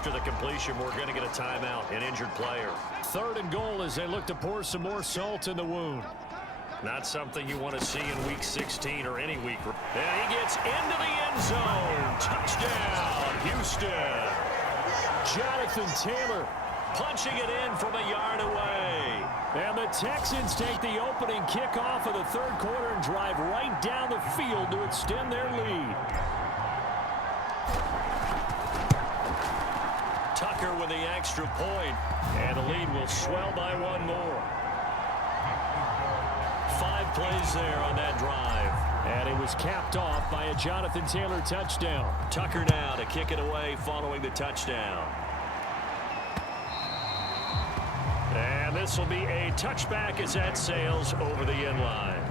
After the completion, we're going to get a timeout, an injured player. 3rd and goal as they look to pour some more salt in the wound. Not something you want to see in Week 16 or any week. And he gets into the end zone. Touchdown, Houston. Jonathan Taylor punching it in from a yard away. And the Texans take the opening kickoff of the 3rd quarter and drive right down the field to extend their lead. Tucker with the extra point. And the lead will swell by 1 more. 5 plays there on that drive. And it was capped off by a Jonathan Taylor touchdown. Tucker now to kick it away following the touchdown. And this will be a touchback as that sails over the end line.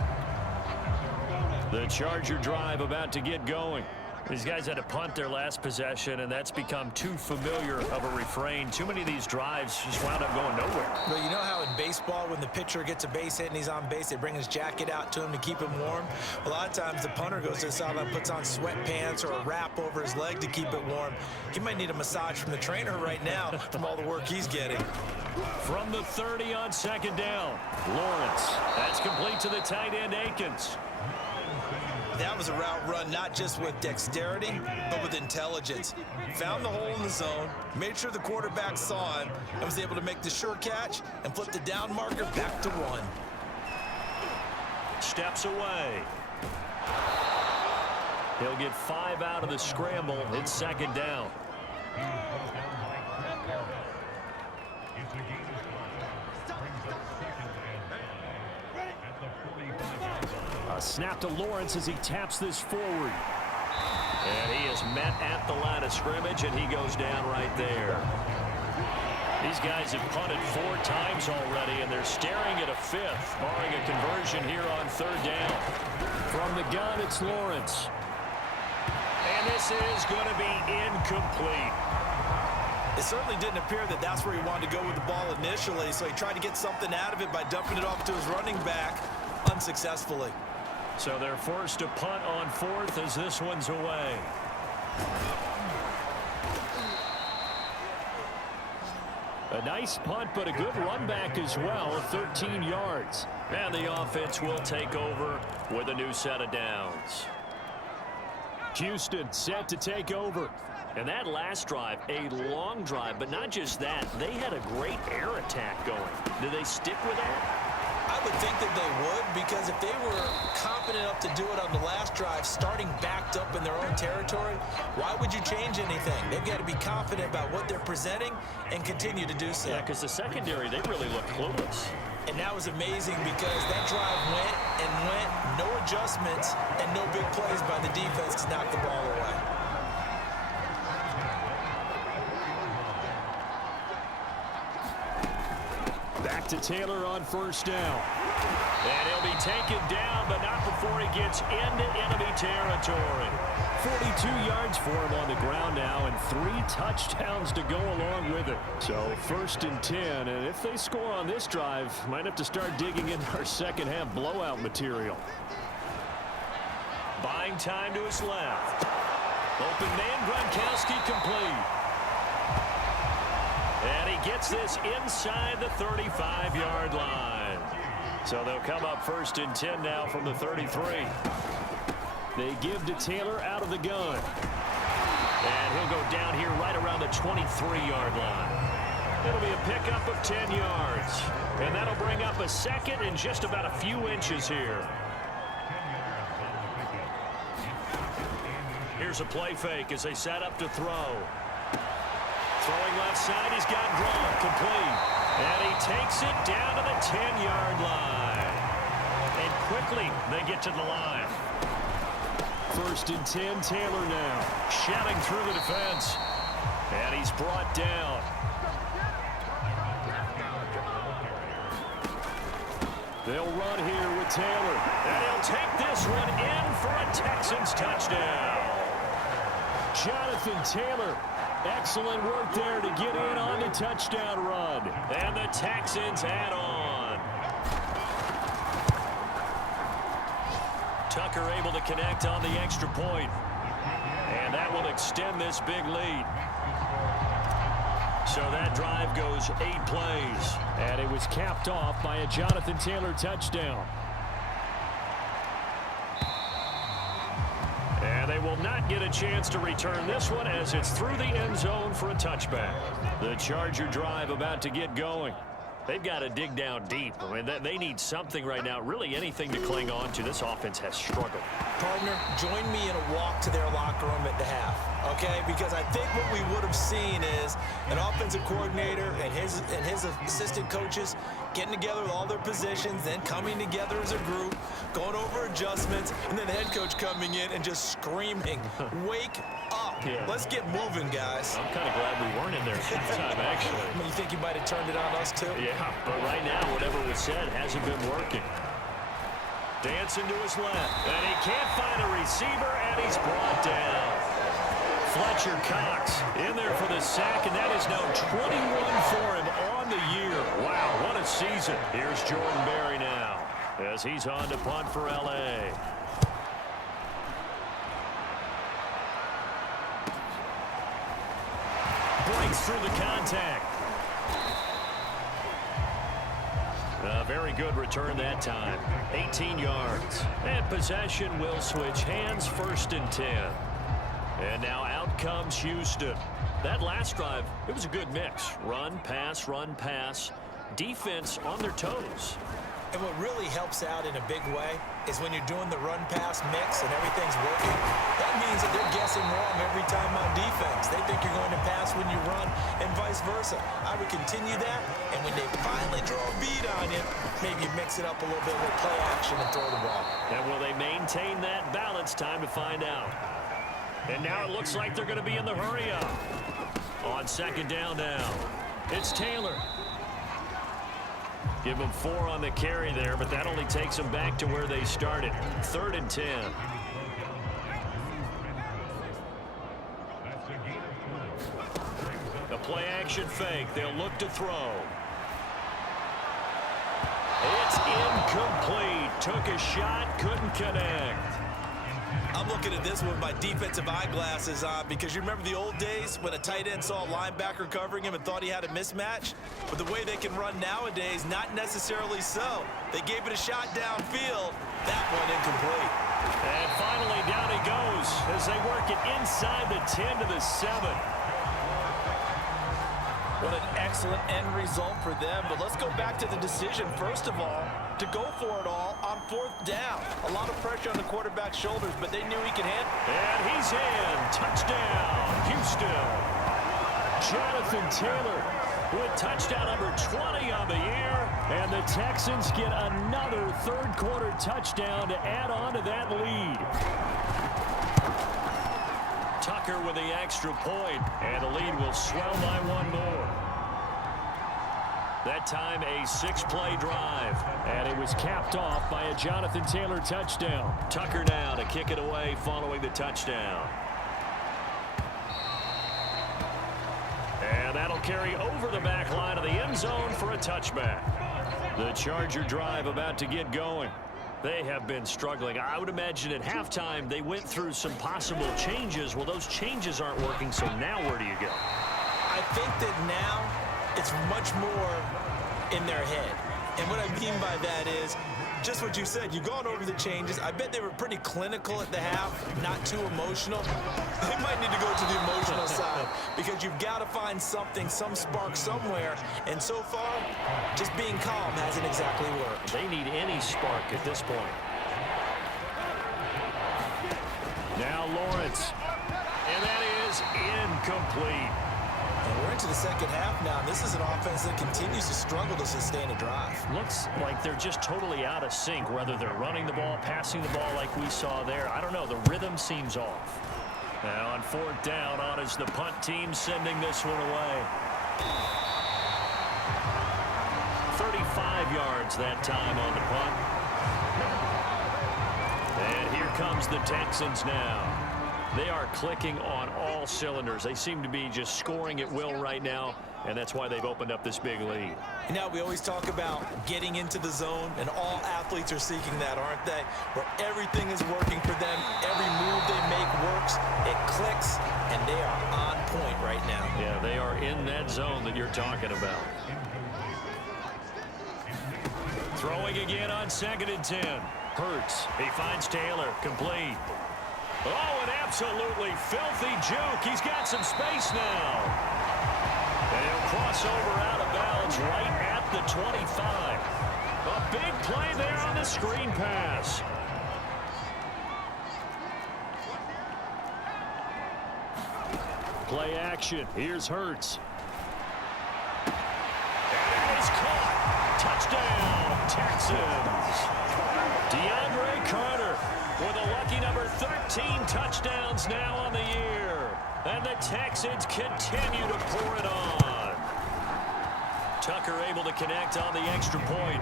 The Charger drive about to get going. These guys had to punt their last possession, and that's become too familiar of a refrain. Too many of these drives just wound up going nowhere. Well, you know how in baseball, when the pitcher gets a base hit and he's on base, they bring his jacket out to him to keep him warm? A lot of times the punter goes to the sideline, puts on sweatpants or a wrap over his leg to keep it warm. He might need a massage from the trainer right now from all the work he's getting. From the 30 on 2nd down, Lawrence. That's complete to the tight end, Akins. That was a route run not just with dexterity, but with intelligence. Found the hole in the zone, made sure the quarterback saw him, and was able to make the sure catch and flip the down marker back to 1. Steps away. He'll get 5 out of the scramble. It's 2nd down. A snap to Lawrence as he taps this forward. And he is met at the line of scrimmage, and he goes down right there. These guys have punted 4 times already, and they're staring at a 5th, barring a conversion here on 3rd down. From the gun, it's Lawrence. And this is going to be incomplete. It certainly didn't appear that that's where he wanted to go with the ball initially, so he tried to get something out of it by dumping it off to his running back unsuccessfully. So they're forced to punt on 4th as this one's away. A nice punt, but a good run back as well, 13 yards. And the offense will take over with a new set of downs. Houston set to take over. And that last drive, a long drive, but not just that. They had a great air attack going. Do they stick with that? I would think that they would, because if they were confident enough to do it on the last drive, starting backed up in their own territory, why would you change anything? They've got to be confident about what they're presenting and continue to do so. Yeah, because the secondary, they really look clueless. And that was amazing because that drive went and went, no adjustments, and no big plays by the defense to knock the ball away. Back to Taylor on 1st down. And he'll be taken down, but not before he gets into enemy territory. 42 yards for him on the ground now, and 3 touchdowns to go along with it. So 1st and 10, and if they score on this drive, might have to start digging in our second-half blowout material. Buying time to his left. Open man, Gronkowski complete. And he gets this inside the 35-yard line. So they'll come up 1st and 10 now from the 33. They give to Taylor out of the gun. And he'll go down here right around the 23-yard line. It'll be a pickup of 10 yards. And that'll bring up a 2nd and just about a few inches here. Here's a play fake as they set up to throw. Throwing left side, he's got Gronk complete. And he takes it down to the 10-yard line. And quickly, they get to the line. 1st and 10, Taylor now. Shouting through the defense. And he's brought down. They'll run here with Taylor. And he'll take this one in for a Texans touchdown. Jonathan Taylor. Excellent work there to get in on the touchdown run. And the Texans add on. Tucker able to connect on the extra point. And that will extend this big lead. So that drive goes 8 plays. And it was capped off by a Jonathan Taylor touchdown. And they will not get a chance to return this one as it's through the end zone for a touchback. The Charger drive about to get going. They've got to dig down deep. I mean, they need something right now, really anything to cling on to. This offense has struggled. Partner, join me in a walk to their locker room at the half, okay? Because I think what we would have seen is an offensive coordinator and his assistant coaches getting together with all their positions, then coming together as a group, going over adjustments, and then the head coach coming in and just screaming, wake up. Yeah. Let's get moving, guys. I'm kind of glad we weren't in there sometime, actually. I mean, you think you might have turned it on us, too? Yeah, but right now, whatever was said hasn't been working. Dancing to his left, and he can't find a receiver, and he's brought down. Fletcher Cox in there for the sack, and that is now 21 for him on the year. Wow, what a season. Here's Jordan Berry now as he's on to punt for LA. Breaks through the contact. A very good return that time. 18 yards. And possession will switch hands, 1st and 10. And now out comes Houston. That last drive, it was a good mix. Run, pass, defense on their toes. And what really helps out in a big way is when you're doing the run-pass mix and everything's working, that means that they're guessing wrong every time on defense. They think you're going to pass when you run and vice versa. I would continue that, and when they finally draw a beat on you, maybe you mix it up a little bit with play action and throw the ball. And will they maintain that balance? Time to find out. And now it looks like they're going to be in the hurry-up. On 2nd down now, it's Taylor. Give them 4 on the carry there, but that only takes them back to where they started. 3rd and 10. The play-action fake. They'll look to throw. It's incomplete. Took a shot, couldn't connect. I'm looking at this with my defensive eyeglasses on because you remember the old days when a tight end saw a linebacker covering him and thought he had a mismatch? But the way they can run nowadays, not necessarily so. They gave it a shot downfield. That one incomplete. And finally down he goes as they work it inside the 10 to the 7. What an excellent end result for them. But let's go back to the decision, first of all, to go for it all on 4th down. A lot of pressure on the quarterback's shoulders, but they knew he could handle it. And he's in. Touchdown, Houston. Jonathan Taylor with touchdown number 20 on the year. And the Texans get another 3rd quarter touchdown to add on to that lead. Tucker with the extra point, and the lead will swell by 1 more. That time a 6-play drive. And it was capped off by a Jonathan Taylor touchdown. Tucker now to kick it away following the touchdown. And that'll carry over the back line of the end zone for a touchback. The Charger drive about to get going. They have been struggling. I would imagine at halftime they went through some possible changes. Well, those changes aren't working, so now where do you go? I think that now it's much more in their head. And what I mean by that is just what you said. You've gone over the changes. I bet they were pretty clinical at the half, not too emotional. They might need to go to the emotional side because you've got to find something, some spark somewhere. And so far, just being calm hasn't exactly worked. They need any spark at this point. Now Lawrence. And that is incomplete. And we're into the 2nd half now. This is an offense that continues to struggle to sustain a drive. Looks like they're just totally out of sync, whether they're running the ball, passing the ball like we saw there. I don't know. The rhythm seems off. Now on 4th down, on is the punt team sending this one away. 35 yards that time on the punt. And here comes the Texans now. They are clicking on all all cylinders. They seem to be just scoring at will right now, and that's why they've opened up this big lead. You know, we always talk about getting into the zone, and all athletes are seeking that, aren't they? Where everything is working for them, every move they make works, it clicks, and they are on point right now. Yeah, they are in that zone that you're talking about. Throwing again on 2nd and 10. Hurts. He finds Taylor. Complete. Oh, an absolutely filthy juke. He's got some space now. And he'll cross over out of bounds right at the 25. A big play there on the screen pass. Play action. Here's Hurts. And it is caught. Touchdown, Texans. DeAndre Carter with a lucky number 13 touchdowns now on the year. And the Texans continue to pour it on. Tucker able to connect on the extra point.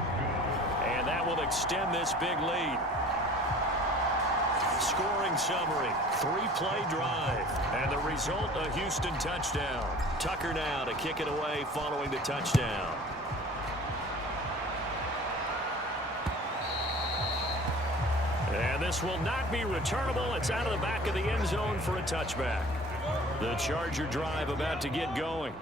And that will extend this big lead. Scoring summary, 3-play drive. And the result, a Houston touchdown. Tucker now to kick it away following the touchdown. And this will not be returnable. It's out of the back of the end zone for a touchback. The Charger drive about to get going.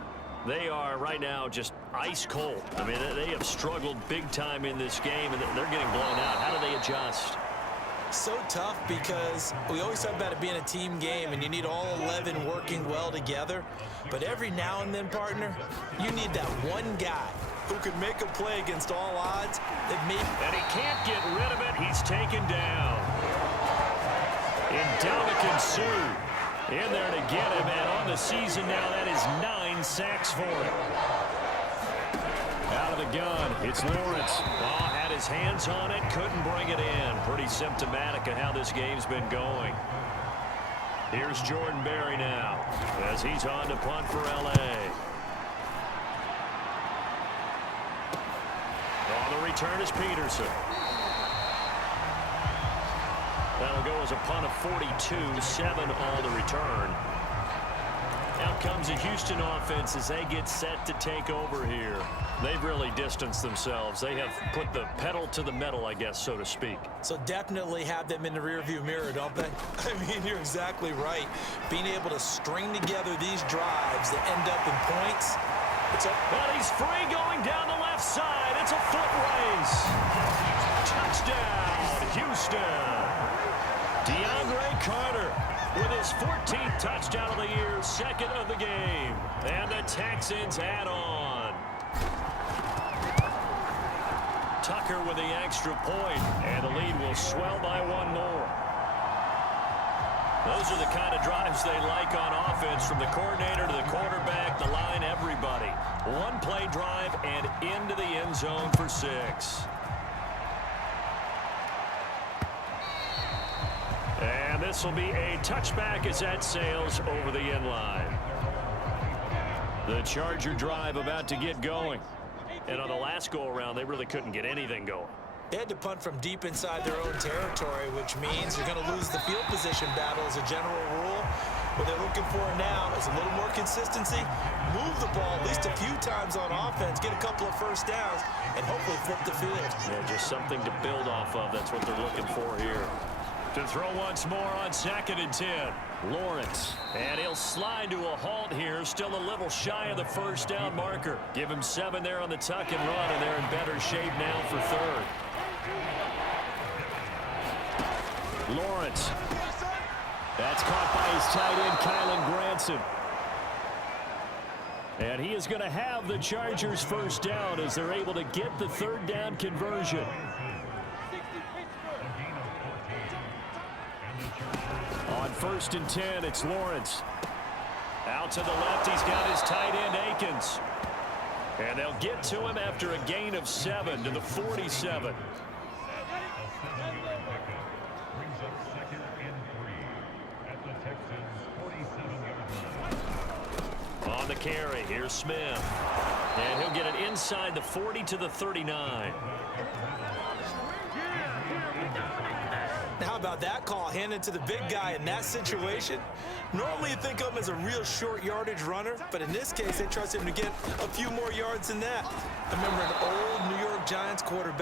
They are right now just ice cold. I mean, they have struggled big time in this game, and they're getting blown out. How do they adjust? So tough because we always talk about it being a team game, and you need all 11 working well together. But every now and then, partner, you need that one guy who can make a play against all odds. And he can't get rid of it. He's taken down. Ndamukong Suh in there to get him, and on the season now, that is 9 sacks for him. Out of the gun, it's Lawrence. Oh, had his hands on it, couldn't bring it in. Pretty symptomatic of how this game's been going. Here's Jordan Berry now, as he's on to punt for LA. On the return is Peterson. That'll go as a punt of 42, 7 on the return. Out comes the Houston offense as they get set to take over here. They've really distanced themselves. They have put the pedal to the metal, I guess, so to speak. So definitely have them in the rearview mirror, don't they? I mean, you're exactly right. Being able to string together these drives that end up in points. But he's free going down the left side. It's a foot race. Touchdown, Houston. DeAndre Carter with his 14th touchdown of the year, 2nd of the game. And the Texans add on. Tucker with the extra point, and the lead will swell by 1 more. Those are the kind of drives they like on offense, from the coordinator to the quarterback, the line, everybody. 1-play drive and into the end zone for 6. And this will be a touchback as that sails over the end line. The Charger drive about to get going. And on the last go-around, they really couldn't get anything going. They had to punt from deep inside their own territory, which means you're going to lose the field position battle as a general rule. What they're looking for now is a little more consistency, move the ball at least a few times on offense, get a couple of first downs, and hopefully flip the field. Yeah, just something to build off of. That's what they're looking for here. To throw once more on 2nd and 10. Lawrence. And he'll slide to a halt here. Still a little shy of the first down marker. Give him 7 there on the tuck and run, and they're in better shape now for 3rd. Lawrence. That's caught by his tight end, Kylen Granson. And he is going to have the Chargers first down as they're able to get the 3rd down conversion. On 1st and 10, it's Lawrence. Out to the left, he's got his tight end, Akins. And they'll get to him after a gain of 7 to the 47. On the carry, here's Smith. And he'll get it inside the 40 to the 39. Now, How about that call handed to the big guy in that situation? Normally you think of him as a real short yardage runner, but in this case they trust him to get a few more yards than that. I remember an old New York Giants quarterback